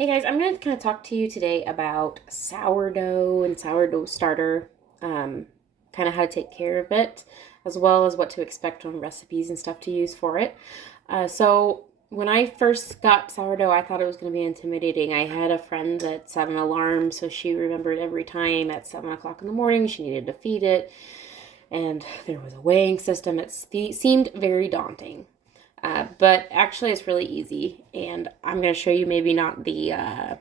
Hey guys, I'm going to kind of talk to you today about sourdough and sourdough starter, kind of how to take care of it, as well as what to expect on recipes and stuff to use for it. So when I first got sourdough, I thought it was going to be intimidating. I had a friend that set an alarm, so she remembered every time at 7 o'clock in the morning she needed to feed it, and there was a weighing system. It seemed very daunting. But actually, it's really easy, and I'm going to show you maybe not the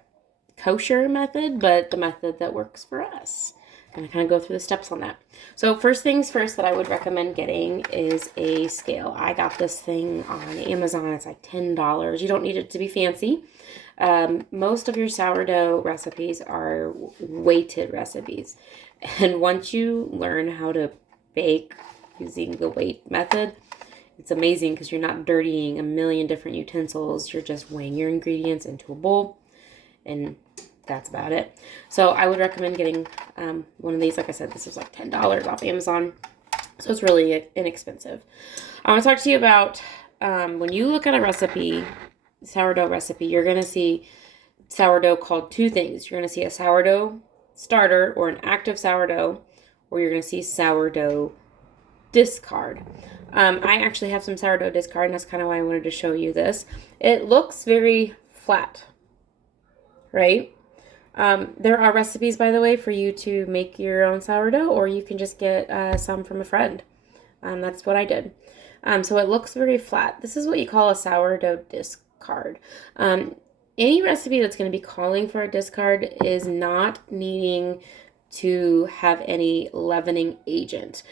kosher method, but the method that works for us. I'm going to kind of go through the steps on that. So first things first that I would recommend getting is a scale. I got this thing on Amazon. It's like $10. You don't need it to be fancy. Most of your sourdough recipes are weighted recipes. And once you learn how to bake using the weight method, it's amazing because you're not dirtying a million different utensils. You're just weighing your ingredients into a bowl, and that's about it. So I would recommend getting one of these. Like I said, this is like $10 off Amazon, so it's really inexpensive. I want to talk to you about when you look at a recipe, sourdough recipe, you're going to see sourdough called two things. You're going to see a sourdough starter or an active sourdough, or you're going to see sourdough discard. I actually have some sourdough discard, and that's kind of why I wanted to show you this. It looks very flat, right? There are recipes, by the way, for you to make your own sourdough, or you can just get some from a friend. That's what I did. So it looks very flat. This is what you call a sourdough discard. Any recipe that's going to be calling for a discard is not needing to have any leavening agent.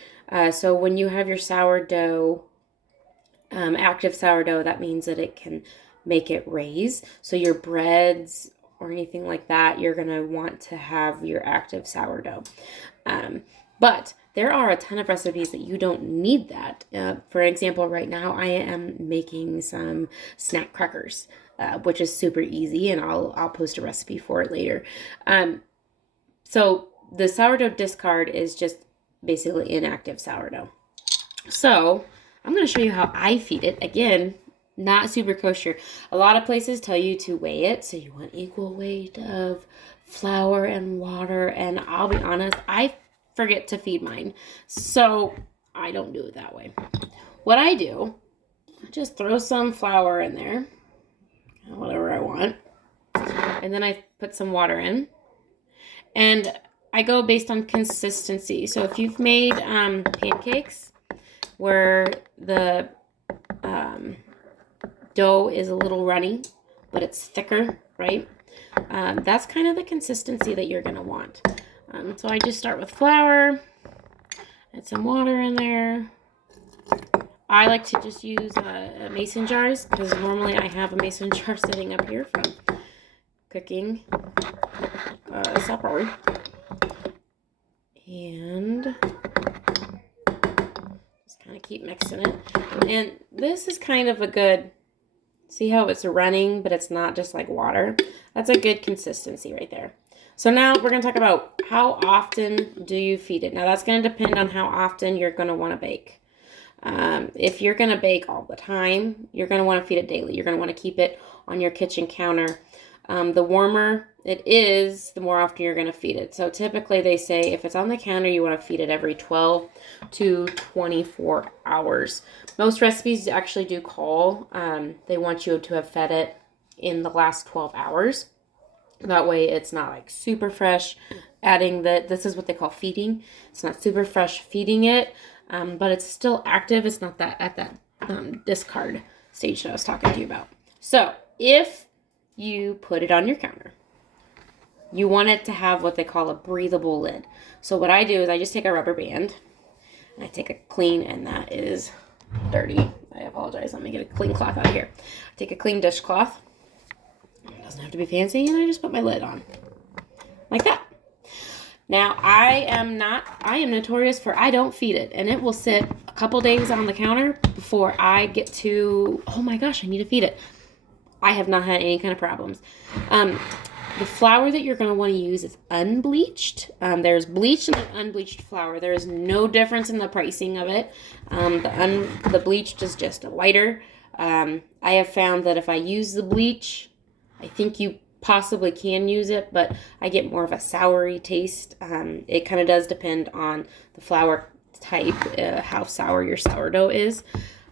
So when you have your sourdough, active sourdough, that means that it can make it raise. So your breads or anything like that, you're going to want to have your active sourdough. But there are a ton of recipes that you don't need that. For example, right now I am making some snack crackers, which is super easy, and I'll post a recipe for it later. So the sourdough discard is just basically inactive sourdough. So I'm going to show you how I feed it. Again, not super kosher. A lot of places tell you to weigh it, so you want equal weight of flour and water, and I'll be honest, I forget to feed mine, so I don't do it that way. What I do, I just throw some flour in there, whatever I want, and then I put some water in, and I go based on consistency. So if you've made pancakes where the dough is a little runny, but it's thicker, right? That's kind of the consistency that you're going to want. So I just start with flour, add some water in there. I like to just use mason jars because normally I have a mason jar sitting up here from cooking supper. And just kind of keep mixing it. And this is kind of a good, see how it's running, but it's not just like water. That's a good consistency right there. So now we're going to talk about how often do you feed it. Now that's going to depend on how often you're going to want to bake. If you're going to bake all the time, you're going to want to feed it daily. You're going to want to keep it on your kitchen counter. The warmer it is, the more often you're going to feed it. So typically they say if it's on the counter, you want to feed it every 12 to 24 hours. Most recipes actually do call. They want you to have fed it in the last 12 hours. That way it's not like super fresh. Adding this is what they call feeding. It's not super fresh feeding it, but it's still active. It's not that at that discard stage that I was talking to you about. So if you put it on your counter, you want it to have what they call a breathable lid. So what I do is I just take a rubber band and I take a clean, and that is dirty. I apologize. Let me get a clean cloth out of here. I take a clean dishcloth. It doesn't have to be fancy, and I just put my lid on like that. Now I am notorious for I don't feed it, and it will sit a couple days on the counter before I get to, oh my gosh, I need to feed it. I have not had any kind of problems. The flour that you're going to want to use is unbleached. There's bleached and unbleached flour. There is no difference in the pricing of it. The bleached is just lighter. I have found that if I use the bleach, I think you possibly can use it, but I get more of a soury taste. It kind of does depend on the flour type, how sour your sourdough is.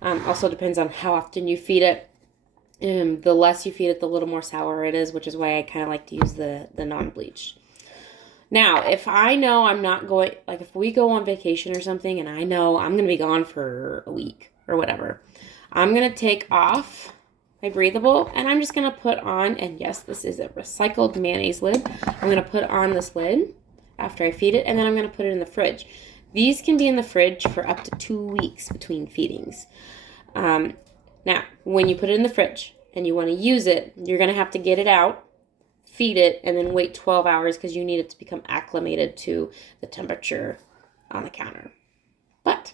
Also depends on how often you feed it. The less you feed it, the little more sour it is, which is why I kind of like to use the non-bleached. Now, if I know I'm not going, like if we go on vacation or something and I know I'm going to be gone for a week or whatever, I'm going to take off my breathable and I'm just going to put on, and yes, this is a recycled mayonnaise lid. I'm going to put on this lid after I feed it, and then I'm going to put it in the fridge. These can be in the fridge for up to 2 weeks between feedings. Now, when you put it in the fridge and you want to use it, you're going to have to get it out, feed it, and then wait 12 hours because you need it to become acclimated to the temperature on the counter. But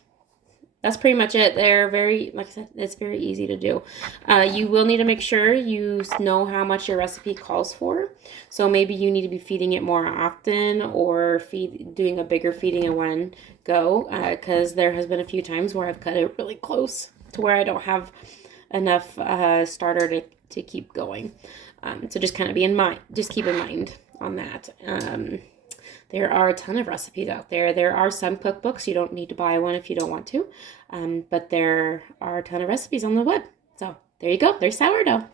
that's pretty much it. They're very, like I said, it's very easy to do. You will need to make sure you know how much your recipe calls for. So maybe you need to be feeding it more often or doing a bigger feeding in one go, because there has been a few times where I've cut it really close to where I don't have enough starter to keep going. So just kind of keep in mind on that. There are a ton of recipes out there. There are some cookbooks. You don't need to buy one if you don't want to. But there are a ton of recipes on the web. So there you go. There's sourdough.